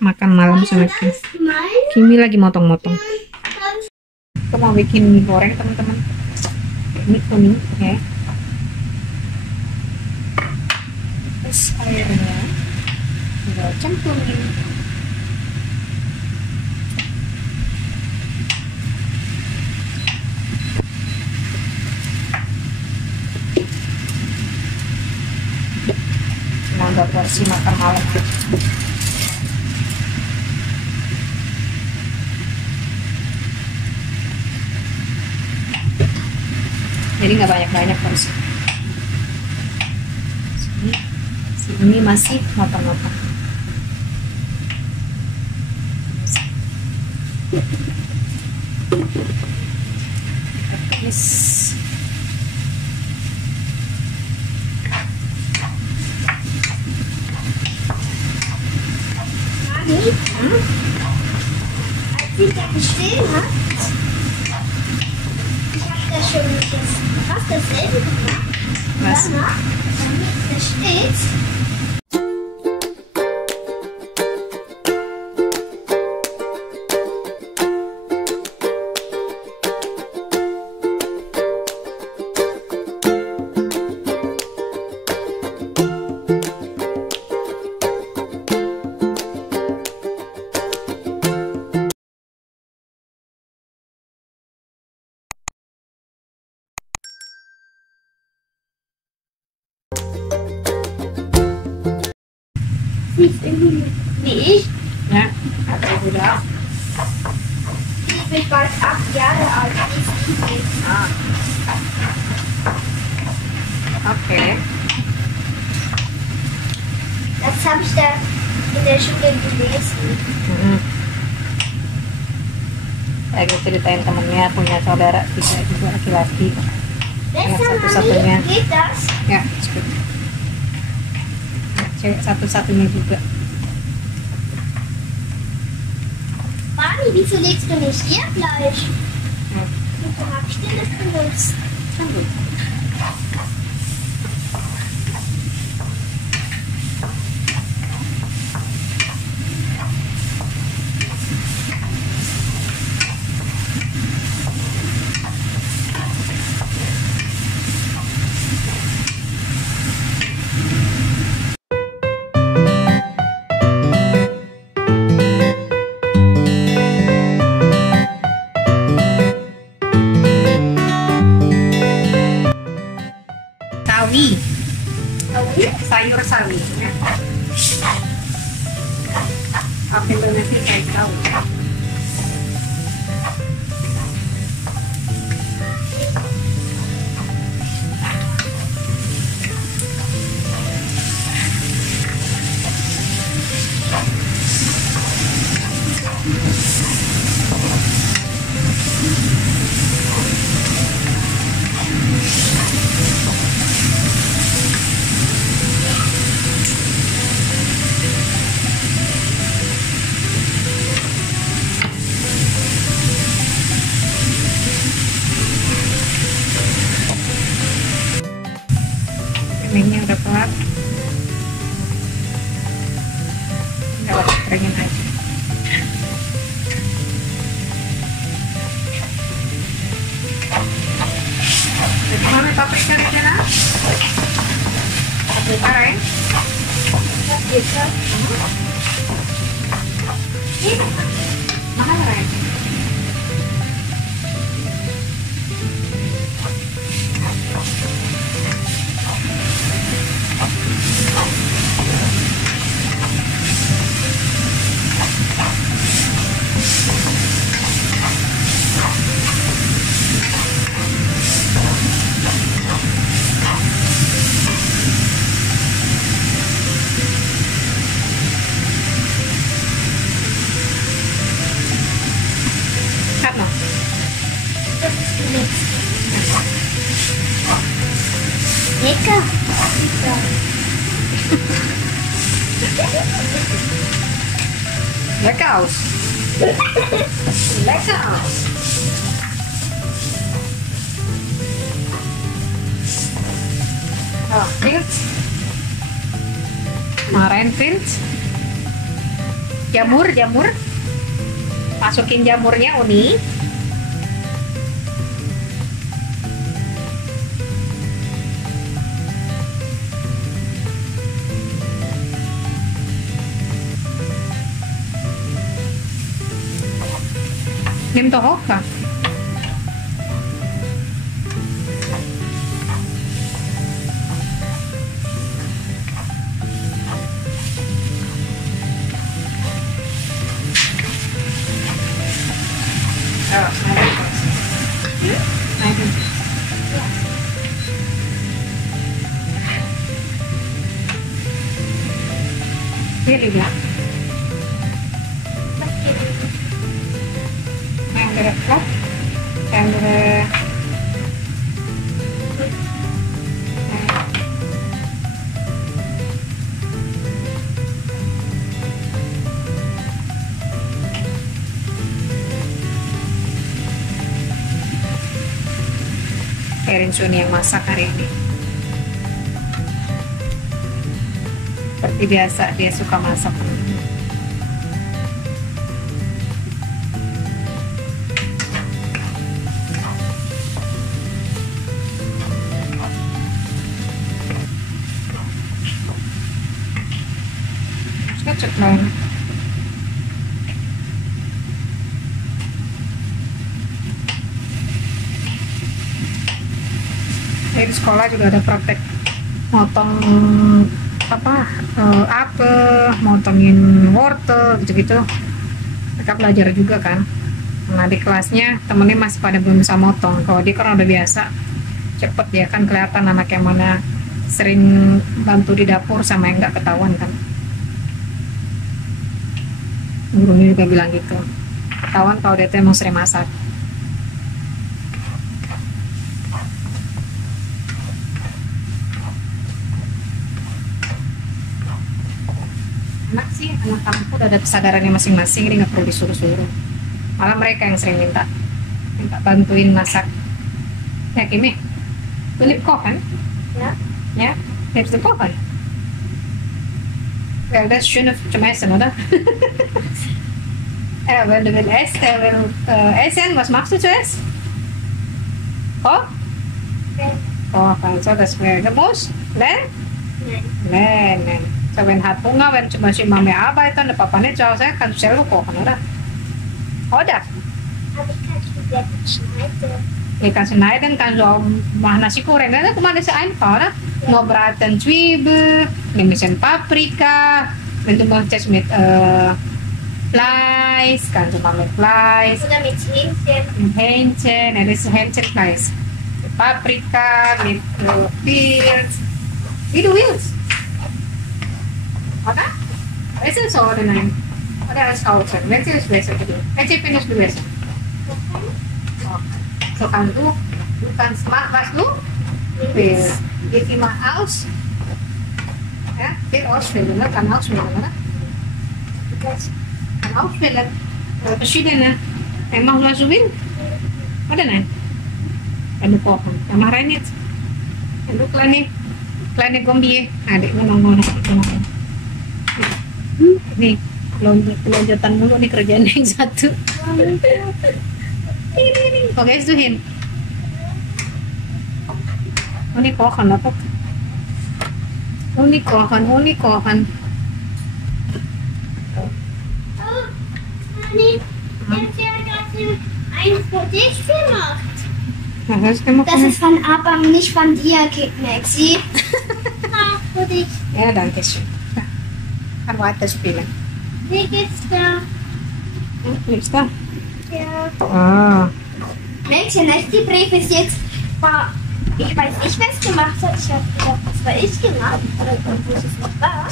makan malam sama Kim. Kimi lagi motong-motong. Kita mau bikin mie goreng teman-teman. Ini kuning ya. Terus airnya tinggal campurin. Cuma buat porsi makan malam. Jadi nggak banyak-banyak porsi. Ini masih motong-motong. Yes. Mami, als sie da gestillt hat, ich habe das schon fast dasselbe gemacht. Was? Danach, da steht, sie ist irgendwie wie ich. Ya, ada udah. Ich bin bald 8 Jahre alt. Ah. Oke. Das habe ich da in der Schule gelesen. Lagi ceritain temennya punya saudara tiga juga laki-laki. Besser, satu-satunya. Mami, geht das? Ya, cukup. Cewek satu-satunya juga. Mami, wieso legst du nicht hier Fleisch? Hmm. Wieso habe ich denn das benutzt? Sawi, Sawi? sayur sawi. Ya. Oke, itu nanti saya tahu. Minyak udah keluar. Nggak usah keringin aja. Mami paprika di sana? Paprika, right? Paprika. Mahal, right? Cut no? Lecker. Lekker aus. Lekker aus. Oh, Prince. Kemarin Prince Jamur. Masukin jamurnya, Uni. Nem tohoka. Really black. And black. And Erin Suni yang masak hari ini. Seperti biasa dia suka masak. Cocok banget. Di sekolah juga ada praktek motong apel, motongin wortel gitu-gitu. Mereka belajar juga kan. Nah di kelasnya temennya masih pada belum bisa motong. Kalau dia kan udah biasa, cepet dia kan kelihatan anak yang mana sering bantu di dapur sama yang nggak ketahuan kan. Gurunya juga bilang gitu. Ketahuan kalau dia tuh emang sering masak. Anak sih, anak kampung udah ada kesadarannya masing-masing, jadi nggak perlu disuruh-suruh. Malah mereka yang sering minta bantuin masak. Ya Kimi, Philip kochen? Ja. Ja, hilfst du kochen? Well, das ist schön zum Essen, oder? Wenn du willst essen, was machst du zuerst? Koch? Koch, also das wäre, du musst lernen? Lernen. So, wenn hat Hunger, wenn zum Beispiel Mama arbeitet und der Papa nicht zu Hause, kannst du selber kochen, oder? Oder? Aber ich kann schon sehr gut schneiden. Ja, kannst du schneiden, kannst du auch machen nasi goreng. Das ist einfach, oder? Nur braten Zwiebel, ein bisschen Paprika. Wenn du möchtest mit Fleisch, kannst du mal mit Fleisch. Oder mit Hähnchen. Mit Hähnchen, das ist Hähnchenfleisch. Mit Paprika, mit Pilz. Wie du willst. Oder? Ist es so oder nein? Oder als Auto? Welche ist besser für dich? Welche findest du besser? So kannst du kannst machen, was du willst. Geht immer aus. Ja, geht auswählen, ne? Kann auswählen, oder? Kann auswählen. Verschiedene. Emang was du willst? Oder nein? Wenn du kochen. Yang marahin jetzt. Wenn du kleine Gombie. Adikmu nongol gitu. Nih, lonjotan mulu nih kerjaan yang satu. Ini, kok guys tuhin. Ini kohan apa? Ini kohan. Oh, Anni, jetzt ja gerade eins für dich gemacht. Nah, harus kamu Das ist von Abang, nicht von dir, Maxi. Für dich. Ya, danke schön. Kan weiter spielen. Wie geht's da? Liebst du? Ja. Ah. Mädchen, die Brief ist jetzt. Ich weiß nicht, wer es gemacht hat. Ich habe gedacht, das war ich gemacht. Oder wo es nicht war.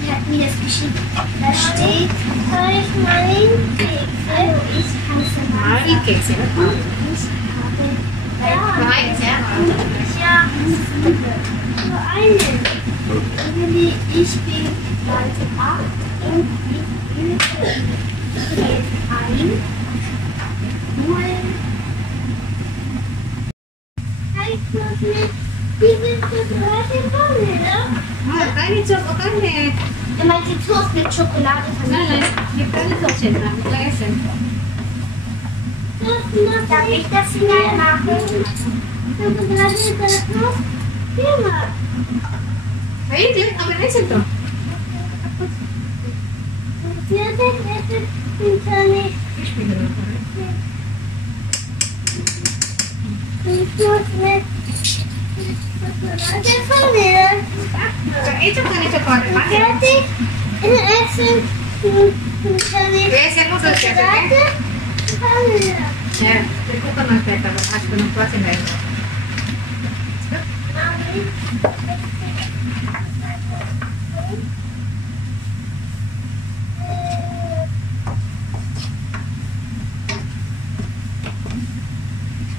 Die hat mir das geschickt. Da steht, soll ich mein Kekse? Ich heiße Mali Maria. Kekse. Ich habe Nein, ja. ja, nur einen. Beispiel Seite 8 in die Übung ein. 0. Heißt das nicht, die sind Schokolade vorne, Ah, keine Schokolade. Er meint die Toast mit Schokolade. Nein, hier keine Toast dran. Gleichen. Darf ich das schnell machen? Schokolade ist das Toast? Ja. Hey, aber nicht so. Ich spiele noch. Itu kan coklat. Biasa noodles ya. Ya, itu kan mas beta. Mas belum kelas ini.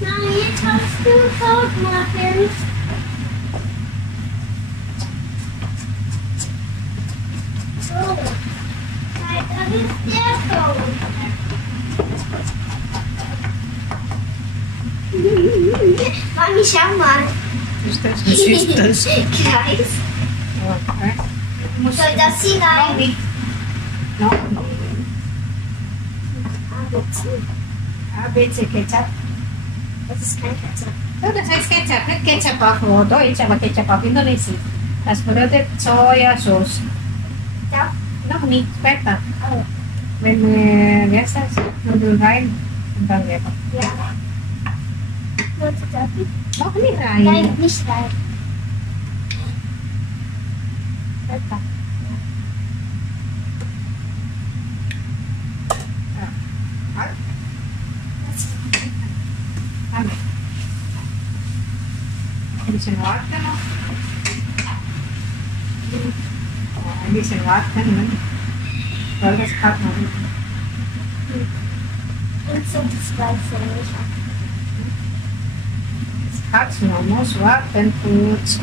Now jetzt kannst du Code machen. So. Weiter ist der Code. Mami, schau mal. Ist das? Was ist das? Kreis. Okay. Soll das hinein? No. ABC. ABC Ketchup. Das ist kein Ketchup. Oh, das heißt Ketchup. Nicht Ketchup auf Deutsch, aber Ketchup auf Indonesisch. Das bedeutet Sojasauce. Ja. Noch nicht, später. Oh. Wenn wie heißt das? Nudeln rein und dann lecker. Ja. Willst du das? Noch nicht rein. Nein, nicht rein. Später. Ja. Halt. Halt. Ein bisschen warten noch. Ein bisschen warten, ne? Weil das kann man nicht. Und so das weiß ich nicht. Das man muss warten kurz.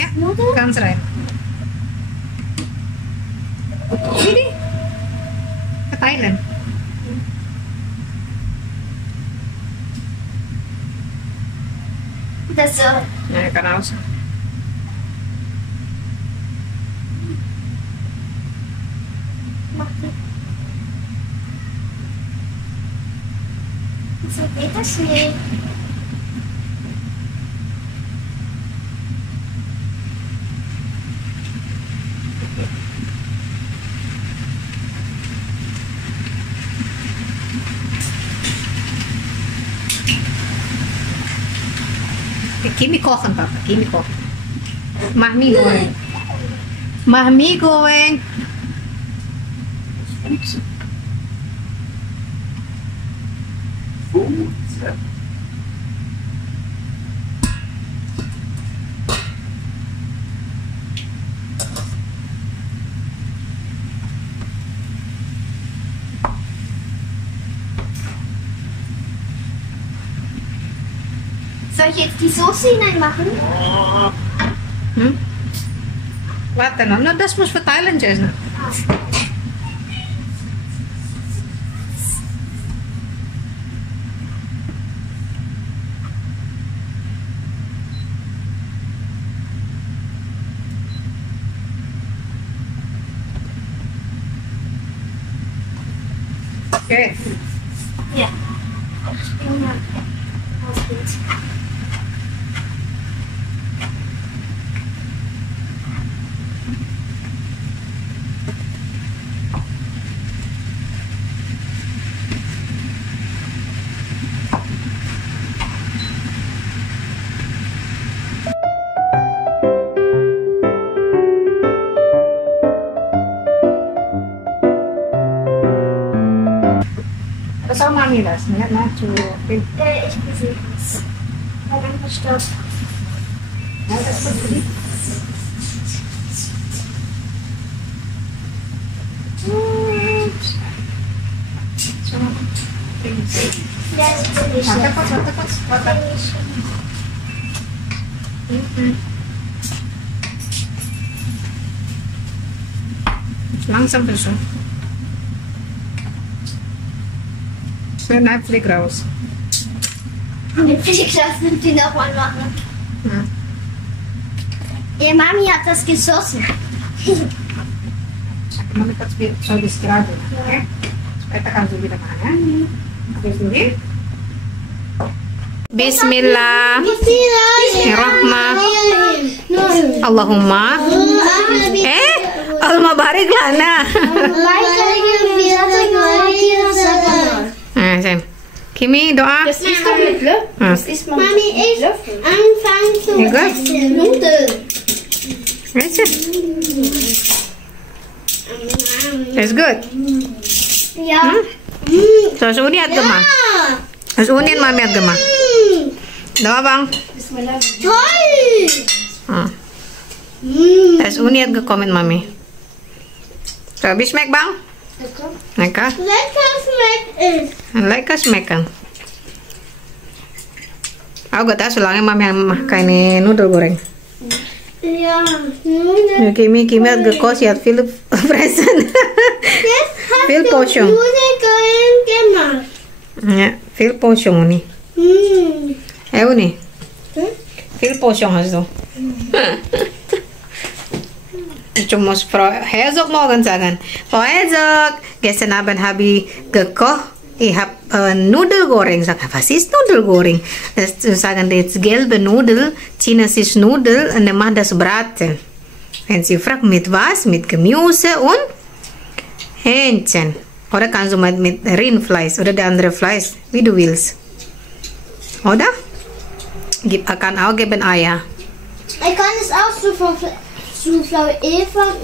Ja, Nudeln? ganz rein. Ini verteilen. Das so. Ja, kan aus. Mach die. So geht das nicht. Kimi kochen, Papa. Kimi kochen. Mach mie goreng. Mach mie goreng. Soll ich jetzt die Soße hineinmachen? Hm? Warte noch. No, das muss verteilen, Jess. Okay. Ja. Ja. Auf geht's. Das auch Mami das, ne? Zu viel. Ich besiege es. Weil dann verstopft. Ja, das ist gut für dich. So. Ja, ich bin nicht Warte schlecht. kurz, warte. Ich bin nicht schlecht. langsam besser. Schön Flick raus. Mit Fliegkraft nimmt die nochmal machen. Ja. Ihr Mami hat das gesossen. Mami kurz so bis gerade. Okay? Später kannst du wieder machen. Ja? Habis dulu. Bismillah. Bismillahirrahmanirrahim. Allahumma. Allahumma barik lana. Sen. Kimi doa. Das ist doch mit Löffel. Das ist Mami, ich anfange zu essen. Nudeln. It's good. Ja. So, uni at gema. So, uni mami at gema. Doa bang. Toll. Das uni at gekommen mami. So, bismek bang. Lekker. Lecker schmeckt es. Lekker smaken. Aku gak tahu selangnya mami makan ini noodle goreng. Ja, Nudeln. Kimi hat gekostet, hat viel fressen. Jetzt hast Viel du Portion. Nudeln gemacht. Ja, viel Portion uni. Uni. Viel Portion hast du. Ich muss Frau Herzog morgen sagen. Frau Herzog, gestern Abend habe ich gekocht. Ich habe Nudel goreng. Sag, was ist Nudel goreng? Das sagen jetzt gelbe Nudel, chinesische Nudel und dann macht das Braten. Wenn sie fragt, mit was? Mit Gemüse und Hähnchen. Oder kannst du mit Rindfleisch oder der andere Fleisch, wie du willst. Oder? Kann auch geben Eier. Ich kann es auch zu Frau Eva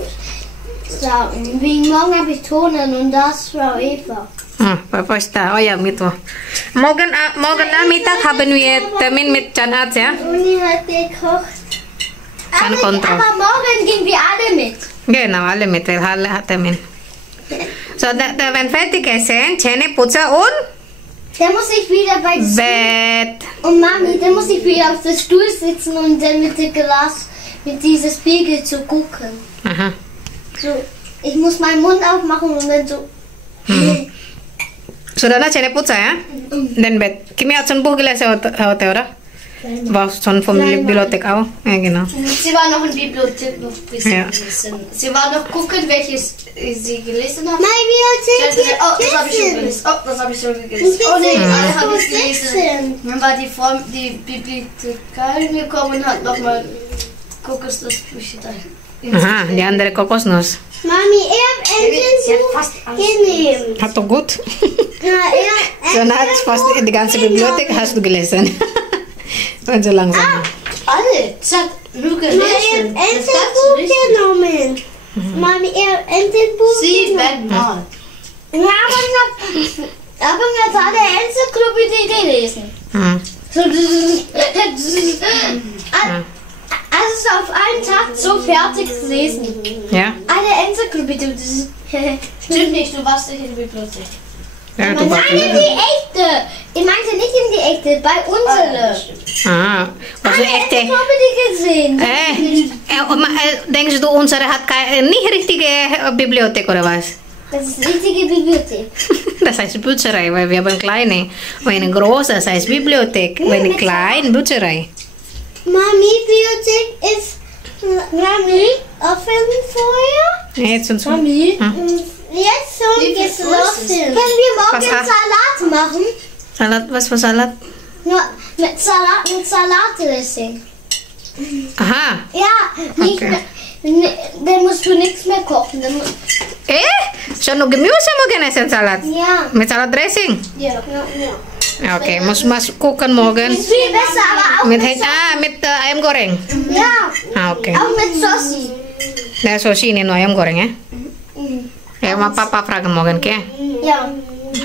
sagen. Wegen morgen habe ich Turnen und das Frau Eva. Papa ist da. Oh ja, Mittwoch. Morgen Nachmittag haben wir Termin mit Janat, ja? Uni hat gekocht. Keine Kontrolle. Aber morgen gehen wir alle mit. Genau, alle mit, weil alle hat Termin. So, wenn fertig essen, Zähne putzen und Dann muss ich wieder bei Bett. Und Mami, dann muss ich wieder auf dem Stuhl sitzen und dann mit dem Glas, mit diesem Spiegel zu gucken. Aha. So, ich muss meinen Mund aufmachen und dann so. Sudahlah Zähne putzen, ja? Dann Bett. Kimi hat so ein Buch gelesen heute, oder? War schon vom Bibliothek auch. Ja, genau. Sie war noch in der Bibliothek noch ein bisschen Ja. gelesen. Sie war noch gucken, welches sie gelesen hat. Meine Bibliothek. Oh, das habe ich schon gelesen. Oh, das habe ich schon gelesen. Oh nee, alle habe ich gelesen. Dann war die Bibliothekarin gekommen und hat nochmal Kokosnussbücher da. Aha, die andere Kokosnuss. Mami, Erdäpfelbuch genommen. Hat doch gut. Ja, So hat fast die ganze Bibliothek hast du gelesen. Und so langsam. alle. Sie hat nur gelesen. Erdäpfelbuch genommen. Mami, Erdäpfelbuch genommen. Mal. Ja, aber ich habe alle Enzyklopädie gelesen. Hm. Also auf einen Tag so fertig gelesen. Ja? Alle Enzyklopädie. Stimmt nicht, du warst nicht in der Bibliothek. Ja, du Nein, warst in die echte. Ich meinte nicht in die echte, bei unserer. Ah, was Alle echte. Enzyklopädie gesehen. Denkst du, unsere hat keine nicht richtige Bibliothek oder was? Das ist die richtige Bibliothek. Das heißt Bücherei, weil wir haben kleine. Und eine große, das heißt Bibliothek. Und eine kleine Bücherei. Mami, Bibliothek ist Mami offen vorher. Jetzt und so. Mami, Hm. jetzt schon Wie viel Uhr ist geschlossen. es? Können wir morgen Was hat- Salat machen? Salat, was für Salat? Nur mit Salatdressing. Aha. Ja, nicht Okay. dann musst du nichts mehr kochen. Schon noch Gemüse morgen essen Salat? Ja. Mit Salatdressing? Ja. Ja, okay, muss gucken morgen. Ist viel besser, aber auch Mit, mit mit Ayam goreng. Ja, Ah, okay. auch mit Sauce. Nah, so sini no ayam goreng ya. Ja, mal Papa fragen morgen, okay? Ja.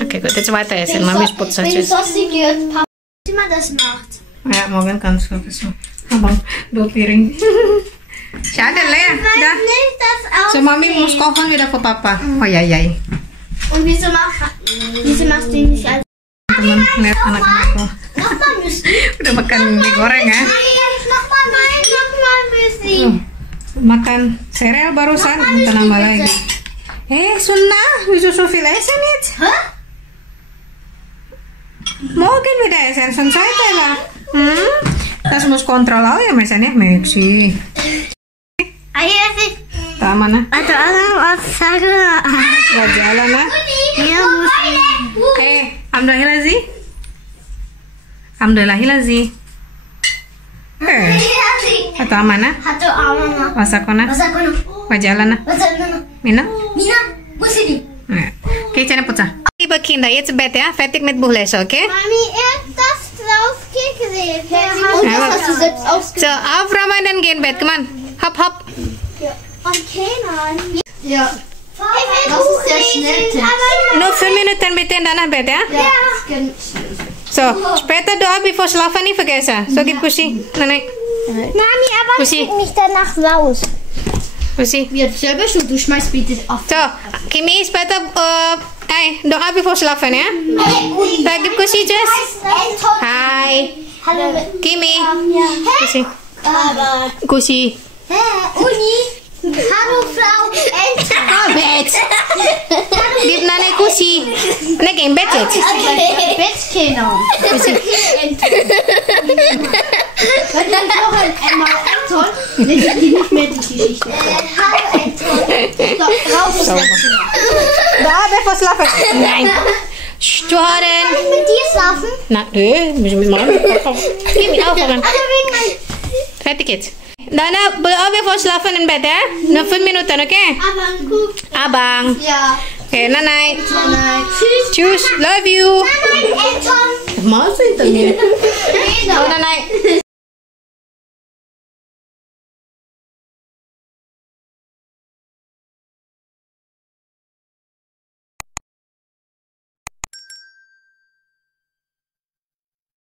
Okay, gut, jetzt weiter essen. Mami putzt Wenn tschüss. Sauce gehört, Papa. Wie man das macht. Ja, morgen kannst du das so. Abang, 2 piring. Schade, Lea. Da. Nicht das auch. So, Mami muss kochen wieder für Papa. Oh ja, ja. Und wieso machst du nicht alles? Teman, lihat anak-anakku. Nochmal müssen. Udah makan mie goreng ya. Nochmal müssen. Makan sereal barusan, minta nambah lagi. Sunna, wieso so viel Essen jetzt? Hä? Morgen wieder essen, sonst heute war. Das muss kontrollieren, wir sind nicht möglich. Da mana? Atau orang Australia. Wajalan lah. Dia muslim. Alhamdulillah. Atau mana? Atau orang Wasakona. Wajalan. Mina? Muslim. Okay, Cina Putza. Liebe Kinder, jetzt Bett, ja? Fertig mit Buchleser, okay? Mami, das draufgeklebt. Das hast du selbst ausgesucht. So, aufräumen, dann gehen Bett. Komm on. Hopp, hopp. Und Kenan. Ja. Das ist sehr schnell. Nur 5 Minuten bitte und danach Bett, ja? Ja. Das geht So, später Doa bevor schlafen nicht vergessen. So, gib Kussi. Nein. Mami, aber Kussi. schick mich danach raus. Kussi. Ja, selber schon. Du schmeißt bitte auf. So, Kimi, später Doa bevor schlafen, ja? So, gib Kussi, tschüss. Hi. Hallo. Kimi. Ja. Kussi. Aber. Kussi. Uni. Hallo, Frau Eltern. Bett. Gib Nane Kussi. Ne, geh im Bett jetzt. Bettkenan. Kussi. Wenn ihr noch einmal Anton, lesen die nicht mehr die Geschichte. Hallo, Eltern. Raus aus dem Zimmer. Doa bevor schlafen. Nein. Sturen. Kann ich mit dir schlafen? Na, müssen wir mal. Gib mich aufhören. Aber wegen mein... Fertig jetzt. Dana, Doa bevor schlafen im Bett, ja? Nur 5 Minuten, okay? Aber guck. Abang. Ja. Okay, Nanai. Tschüss. Tschüss. Love you. Nein, Eltern. Mau sih itu nih. Genau. Nanai.